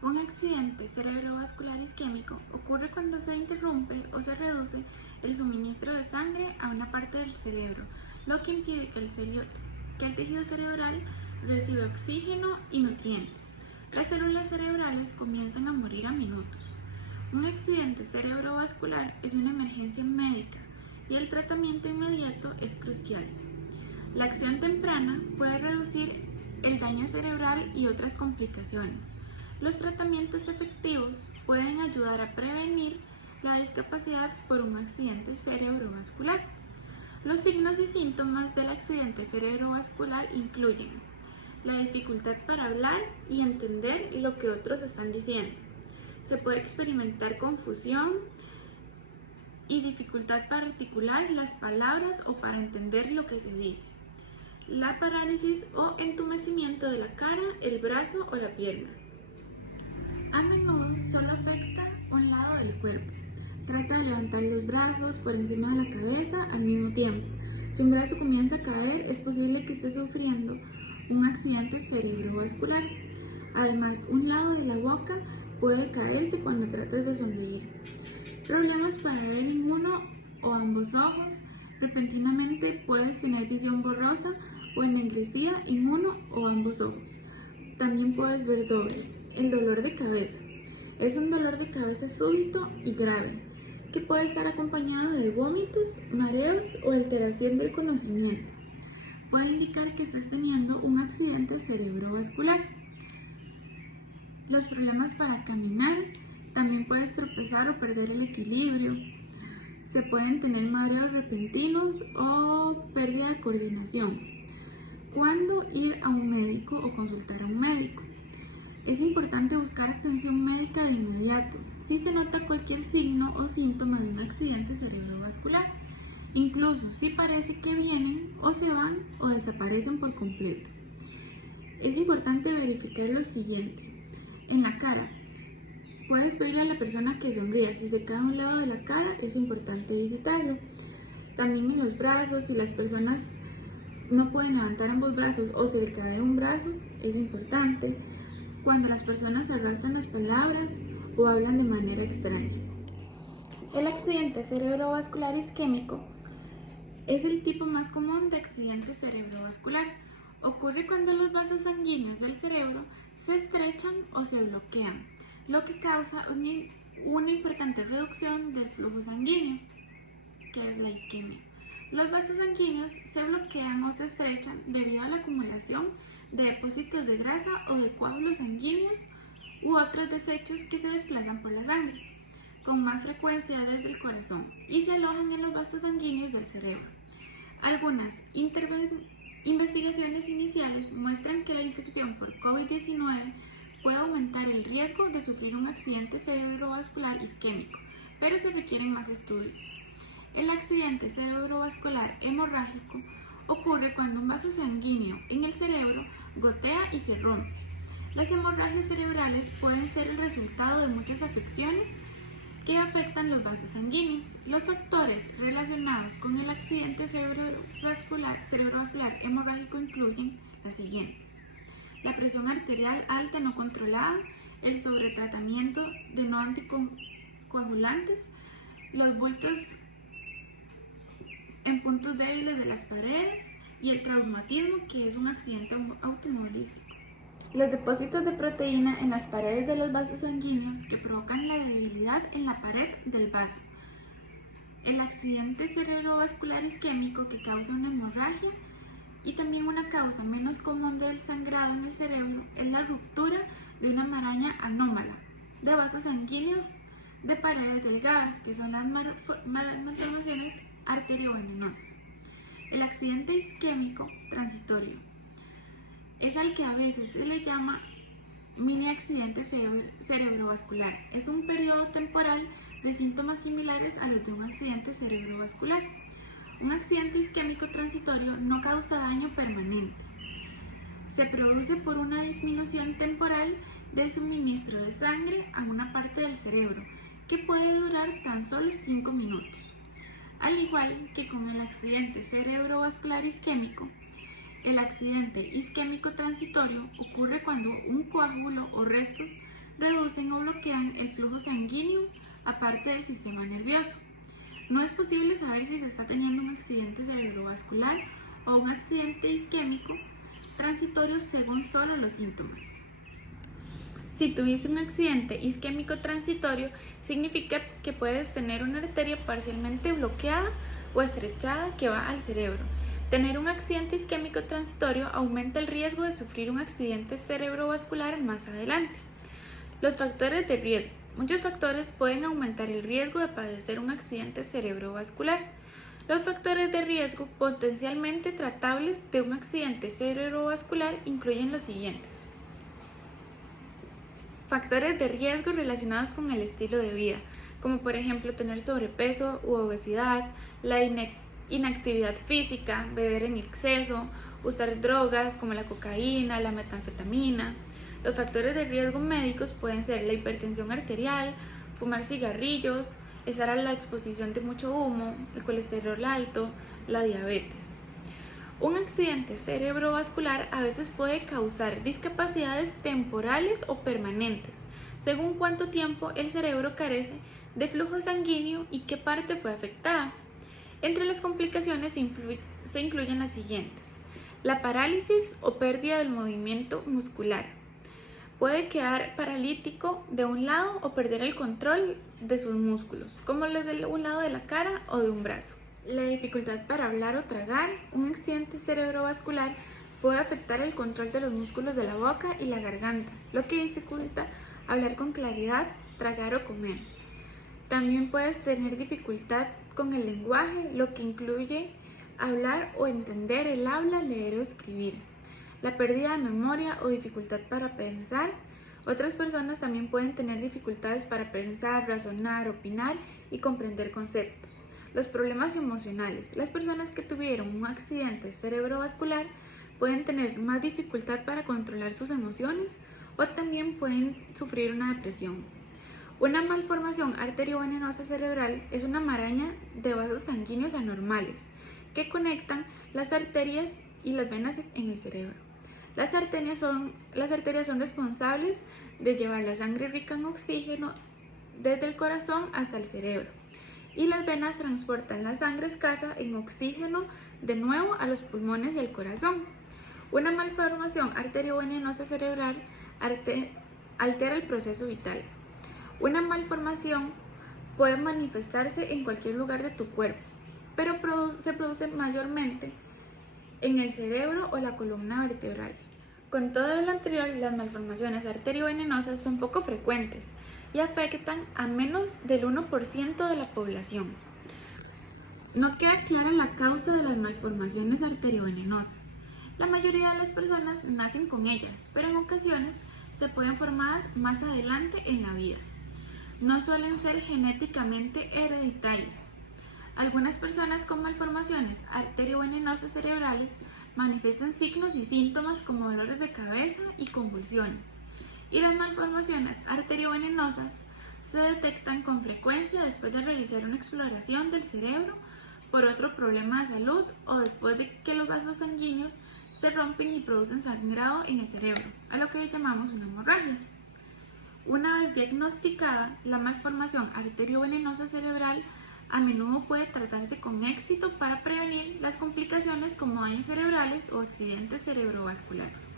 Un accidente cerebrovascular isquémico ocurre cuando se interrumpe o se reduce el suministro de sangre a una parte del cerebro, lo que impide que el tejido cerebral reciba oxígeno y nutrientes. Las células cerebrales comienzan a morir a minutos. Un accidente cerebrovascular es una emergencia médica y el tratamiento inmediato es crucial. La acción temprana puede reducir el daño cerebral y otras complicaciones. Los tratamientos efectivos pueden ayudar a prevenir la discapacidad por un accidente cerebrovascular. Los signos y síntomas del accidente cerebrovascular incluyen la dificultad para hablar y entender lo que otros están diciendo. Se puede experimentar confusión y dificultad para articular las palabras o para entender lo que se dice. La parálisis o entumecimiento de la cara, el brazo o la pierna. A menudo solo afecta un lado del cuerpo. Trata de levantar los brazos por encima de la cabeza al mismo tiempo. Si un brazo comienza a caer, es posible que esté sufriendo un accidente cerebrovascular. Además, un lado de la boca puede caerse cuando tratas de sonreír. Problemas para ver en uno o ambos ojos. Repentinamente puedes tener visión borrosa o ennegrecida en uno o ambos ojos. También puedes ver doble. El dolor de cabeza. Es un dolor de cabeza súbito y grave, que puede estar acompañado de vómitos, mareos o alteración del conocimiento. Puede indicar que estás teniendo un accidente cerebrovascular. Los problemas para caminar. También puedes tropezar o perder el equilibrio. Se pueden tener mareos repentinos o pérdida de coordinación. ¿Cuándo ir a un médico o consultar a un médico? Es importante buscar atención médica de inmediato si se nota cualquier signo o síntoma de un accidente cerebrovascular, incluso si parece que vienen o se van o desaparecen por completo. Es importante verificar lo siguiente. En la cara, puedes pedirle a la persona que sonría. Si se cae a un lado de la cara, es importante visitarlo. También en los brazos, si las personas no pueden levantar ambos brazos o se le cae un brazo, es importante. Cuando las personas arrastran las palabras o hablan de manera extraña. El accidente cerebrovascular isquémico es el tipo más común de accidente cerebrovascular. Ocurre cuando los vasos sanguíneos del cerebro se estrechan o se bloquean, lo que causa una importante reducción del flujo sanguíneo, que es la isquemia. Los vasos sanguíneos se bloquean o se estrechan debido a la acumulación de depósitos de grasa o de coágulos sanguíneos u otros desechos que se desplazan por la sangre, con más frecuencia desde el corazón, y se alojan en los vasos sanguíneos del cerebro. Algunas investigaciones iniciales muestran que la infección por COVID-19 puede aumentar el riesgo de sufrir un accidente cerebrovascular isquémico, pero se requieren más estudios. El accidente cerebrovascular hemorrágico ocurre cuando un vaso sanguíneo en el cerebro gotea y se rompe. Las hemorragias cerebrales pueden ser el resultado de muchas afecciones que afectan los vasos sanguíneos. Los factores relacionados con el accidente cerebrovascular hemorrágico incluyen las siguientes: la presión arterial alta no controlada, el sobretratamiento de no anticoagulantes, los bultos en puntos débiles de las paredes y el traumatismo, que es un accidente automovilístico. Los depósitos de proteína en las paredes de los vasos sanguíneos que provocan la debilidad en la pared del vaso. El accidente cerebrovascular isquémico, que causa una hemorragia. Y también una causa menos común del sangrado en el cerebro es la ruptura de una maraña anómala de vasos sanguíneos de paredes delgadas, que son las malformaciones arteriovenenosas. El accidente isquémico transitorio es al que a veces se le llama mini accidente cerebrovascular. Es un periodo temporal de síntomas similares a los de un accidente cerebrovascular. Un accidente isquémico transitorio no causa daño permanente. Se produce por una disminución temporal del suministro de sangre a una parte del cerebro, que puede durar tan solo 5 minutos. Al igual que con el accidente cerebrovascular isquémico, el accidente isquémico transitorio ocurre cuando un coágulo o restos reducen o bloquean el flujo sanguíneo aparte del sistema nervioso. No es posible saber si se está teniendo un accidente cerebrovascular o un accidente isquémico transitorio según solo los síntomas. Si tuviste un accidente isquémico transitorio, significa que puedes tener una arteria parcialmente bloqueada o estrechada que va al cerebro. Tener un accidente isquémico transitorio aumenta el riesgo de sufrir un accidente cerebrovascular más adelante. Los factores de riesgo. Muchos factores pueden aumentar el riesgo de padecer un accidente cerebrovascular. Los factores de riesgo potencialmente tratables de un accidente cerebrovascular incluyen los siguientes. Factores de riesgo relacionados con el estilo de vida, como por ejemplo tener sobrepeso u obesidad, la inactividad física, beber en exceso, usar drogas como la cocaína, la metanfetamina. Los factores de riesgo médicos pueden ser la hipertensión arterial, fumar cigarrillos, estar a la exposición de mucho humo, el colesterol alto, la diabetes. Un accidente cerebrovascular a veces puede causar discapacidades temporales o permanentes, según cuánto tiempo el cerebro carece de flujo sanguíneo y qué parte fue afectada. Entre las complicaciones se incluyen las siguientes: la parálisis o pérdida del movimiento muscular. Puede quedar paralítico de un lado o perder el control de sus músculos, como los de un lado de la cara o de un brazo. La dificultad para hablar o tragar. Un accidente cerebrovascular puede afectar el control de los músculos de la boca y la garganta, lo que dificulta hablar con claridad, tragar o comer. También puedes tener dificultad con el lenguaje, lo que incluye hablar o entender el habla, leer o escribir. La pérdida de memoria o dificultad para pensar. Otras personas también pueden tener dificultades para pensar, razonar, opinar y comprender conceptos. Los problemas emocionales. Las personas que tuvieron un accidente cerebrovascular pueden tener más dificultad para controlar sus emociones o también pueden sufrir una depresión. Una malformación arteriovenosa cerebral es una maraña de vasos sanguíneos anormales que conectan las arterias y las venas en el cerebro. Las arterias son responsables de llevar la sangre rica en oxígeno desde el corazón hasta el cerebro, y las venas transportan la sangre escasa en oxígeno de nuevo a los pulmones y al corazón. Una malformación arteriovenosa cerebral altera el proceso vital. Una malformación puede manifestarse en cualquier lugar de tu cuerpo, pero se produce mayormente en el cerebro o la columna vertebral. Con todo lo anterior, las malformaciones arteriovenenosas son poco frecuentes y afectan a menos del 1% de la población. No queda clara la causa de las malformaciones arteriovenenosas. La mayoría de las personas nacen con ellas, pero en ocasiones se pueden formar más adelante en la vida. No suelen ser genéticamente hereditarias. Algunas personas con malformaciones arteriovenenosas cerebrales manifiestan signos y síntomas como dolores de cabeza y convulsiones. Y las malformaciones arteriovenenosas se detectan con frecuencia después de realizar una exploración del cerebro por otro problema de salud o después de que los vasos sanguíneos se rompen y producen sangrado en el cerebro, a lo que hoy llamamos una hemorragia. Una vez diagnosticada, la malformación arteriovenosa cerebral a menudo puede tratarse con éxito para prevenir las complicaciones como daños cerebrales o accidentes cerebrovasculares.